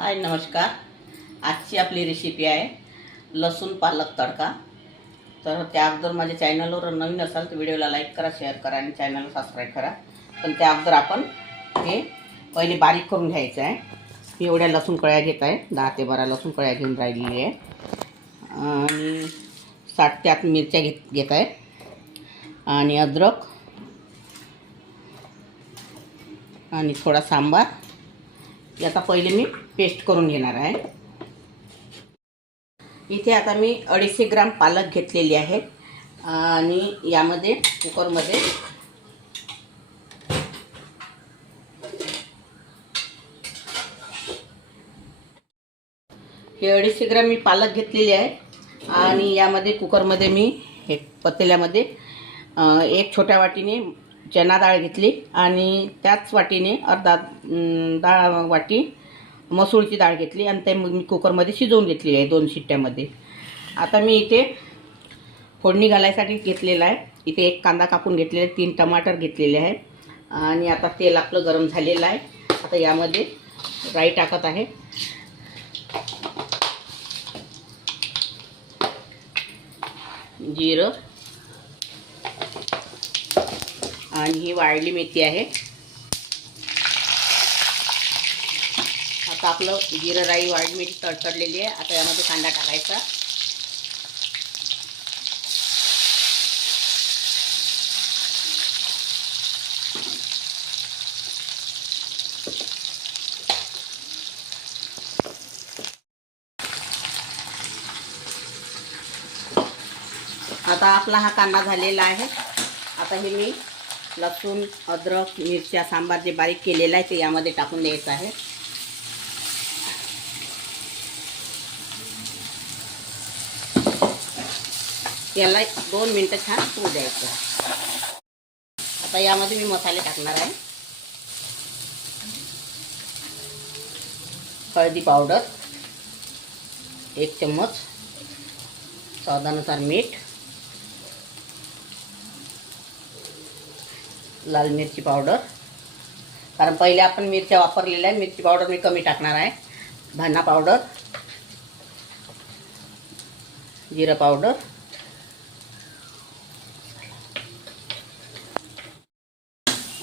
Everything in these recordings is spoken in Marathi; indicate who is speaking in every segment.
Speaker 1: हाय नमस्कार. आजची आपली रेसिपी आहे लसूण पालक तडका. तर त्या अगोदर माझ्या चॅनलवर नवीन असाल तर व्हिडिओला लाईक करा शेअर करा आणि चॅनलला सबस्क्राईब करा. पण त्या अगोदर आपण हे पहिले बारीक करून घ्यायचं आहे. मी एवढ्या लसूण कळ्या घेत आहे. दहा ते बारा लसूण कळ्या घेऊन राहिलेली आहे. आणि साठ ते आठ मिरच्या घेत घेत आहे. आणि अद्रक. आणि थोडा सांबार. याचा पहिले मी पेस्ट करून घेणार आहे. इथे आता मी अडीचशे ग्राम पालक घेतलेली आहे आणि यामध्ये कुकरमध्ये हे अडीचशे ग्राम मी पालक घेतलेली आहे आणि यामध्ये कुकरमध्ये मी हे पतेल्यामध्ये एक छोट्या वाटीने चना डाळ घेतली. आणि त्याच वाटीने अर्धा डाळ वाटी मसूरची डाळ घेतली आणि ते मी कुकरमध्ये शिजवून घेतली आहे दोन शिट्ट्यामध्ये. आता मी इथे फोडणी घालायसाठी घेतलेला आहे. इथे एक कांदा कापून घेतलेला आहे तीन टमाटर घेतलेले आहे. आणि आता तेल आपलं गरम झालेलं आहे. आता यामध्ये राई टाकत आहे. जिरं. आणि ही वाळली मेथी आहे. आता आपलं जिरं राई वाळी मिरची तडतडलेली आहे. आता यामध्ये कांदा टाकायचा. आता आपला हा कांदा झालेला आहे. आता हे मी लसूण अद्रक मिरच्या सांबार जे बारीक केलेलं आहे ते यामध्ये टाकून द्यायचं आहे. याला एक दोन मिनटं छान होऊ द्यायचं. आता यामध्ये मी मसाले टाकणार आहे. हळदी पावडर एक चम्मच स्वादानुसार मीठ लाल मिरची पावडर. कारण पहिले आपण मिरच्या वापरलेल्या आहे मिरची पावडर मी कमी टाकणार आहे. धना पावडर जिरं पावडर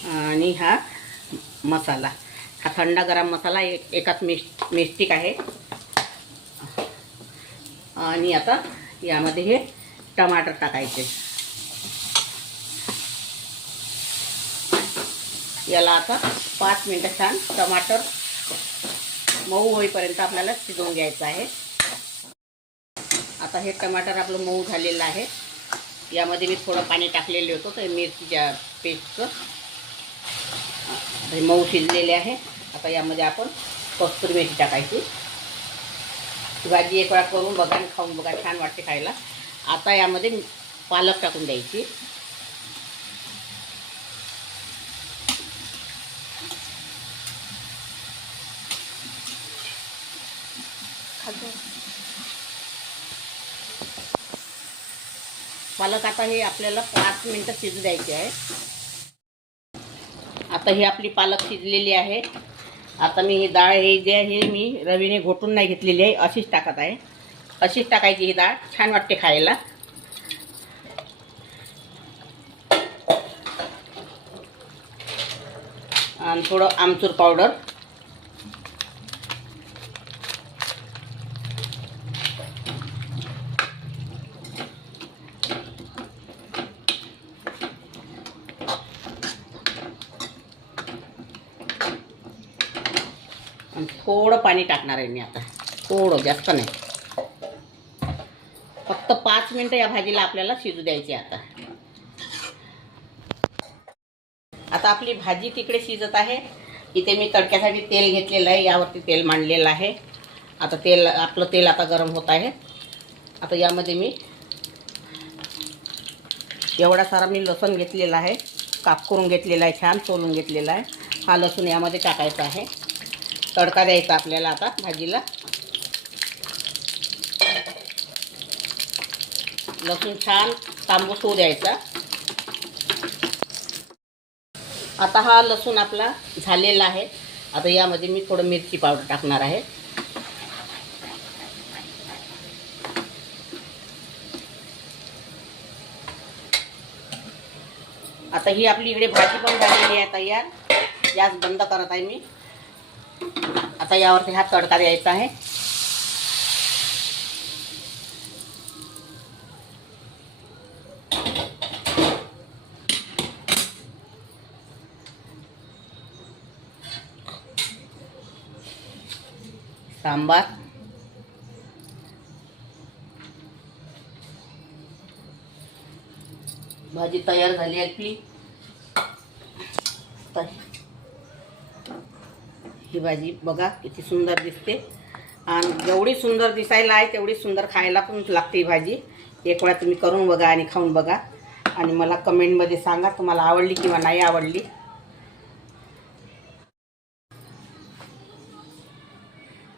Speaker 1: आणि हा मसाला. हा थंडा गरम मसाला एक एकाच मिस मिस्टिक आहे. आणि आता यामध्ये हे टमाटर टाकायचे. याला आता पाच मिनटं छान टमाटर मऊ होईपर्यंत आपल्याला शिजवून घ्यायचं आहे. आता हे टमाटर आपलं मऊ झालेलं आहे. यामध्ये मी थोडं पाणी टाकलेले होतं तर मिरचीच्या पेस्टचं हे मऊ शिजलेले आहे. आता यामध्ये आपण कस्तुरी मेथी टाकायची. भाजी एक वेळा करून बघा आणि खाऊन बघा छान वाटते खायला. आता यामध्ये पालक टाकून द्यायची. पालक आता हे आपल्याला पाच मिनटं शिजू द्यायचे आहे. आता ही आपली पालक शिजलेली आहे. आता मी ही डाळ हे जे आहे हे मी रवीने घोटून नाही घेतलेली आहे अशीच टाकत आहे. अशीच टाकायची ही डाळ छान वाटते खायला. आणि थोडं आमचूर पावडर. थोडं पाणी टाकणार आहे मी आता. थोडं जास्त नाही. फक्त पाच मिनटं या भाजीला आपल्याला शिजू द्यायची आता. आता आपली भाजी तिकडे शिजत आहे. इथे मी तडक्यासाठी तेल घेतलेलं आहे यावरती तेल मांडलेलं आहे. आता तेल आपलं तेल आता गरम होत आहे. आता यामध्ये मी एवढा सारा मी लसूण घेतलेला आहे. काप करून घेतलेला आहे छान सोलून घेतलेला आहे. हा लसूण यामध्ये टाकायचा आहे. तडका द्यायचा आपल्याला आता भाजीला. लसूण छान तांबूस होऊ द्यायचा. आता हा लसूण आपला झालेला आहे. आता यामध्ये मी थोडं मिरची पावडर टाकणार आहे. आता ही आपली इकडे भाजी पण झालेली आहे तयार. गॅस बंद करत आहे मी. आता यावरती हा तडका द्यायचा आहे. सांबार. भाजी तयार झाली आहे आपली ही भाजी बघा किती सुंदर दिसते. आणि जेवढी सुंदर दिसायला आहे तेवढी सुंदर खायला पण लागते ही भाजी. एक वेळा तुम्ही करून बघा आणि खाऊन बघा. आणि मला कमेंटमध्ये सांगा तुम्हाला आवडली किंवा नाही आवडली.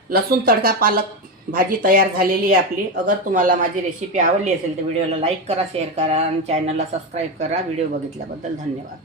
Speaker 1: लसूण तडका पालक भाजी तयार झालेली आहे आपली. अगर तुम्हाला माझी रेसिपी आवडली असेल तर व्हिडिओला लाईक करा शेअर करा आणि चॅनलला सबस्क्राईब करा. व्हिडिओ बघितल्याबद्दल धन्यवाद.